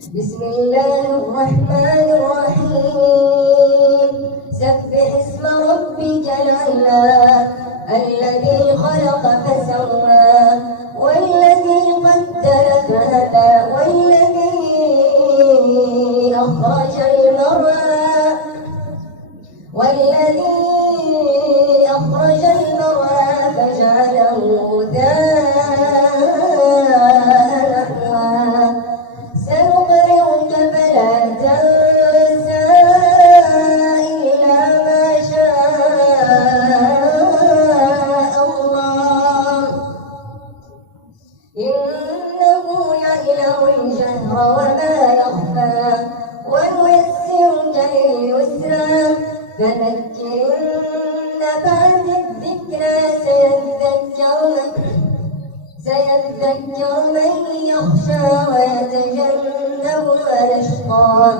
بسم الله الرحمن الرحيم سبح اسم ربك الأعلى الذي خلق فسوى والذي قدر فهدى والذي أخرج المرعى فجعله غثاء نحوا سنقرئك فلا تنسى إلا ما شاء الله إنه يعلم الجهر وما يخفى ونيسرك لليسرى فذكر إن بعد الذكرى سيذكر من يخشى ويتجنبها الأشقى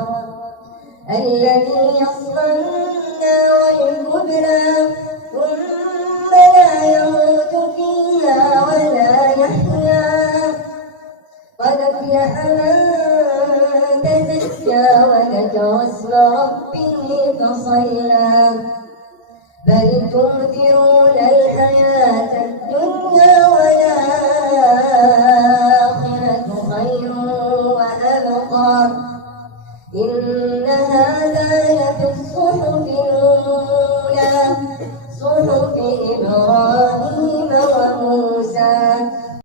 الذي يصلى النار الكبرى ثم لا يموت فيها ولا يحيا قد أفلح من تزكى وذكر اسم ربه فصلى بل تؤثرون الحياة الدنيا والآخرة خير وأبقى إن هذا لفي الصحف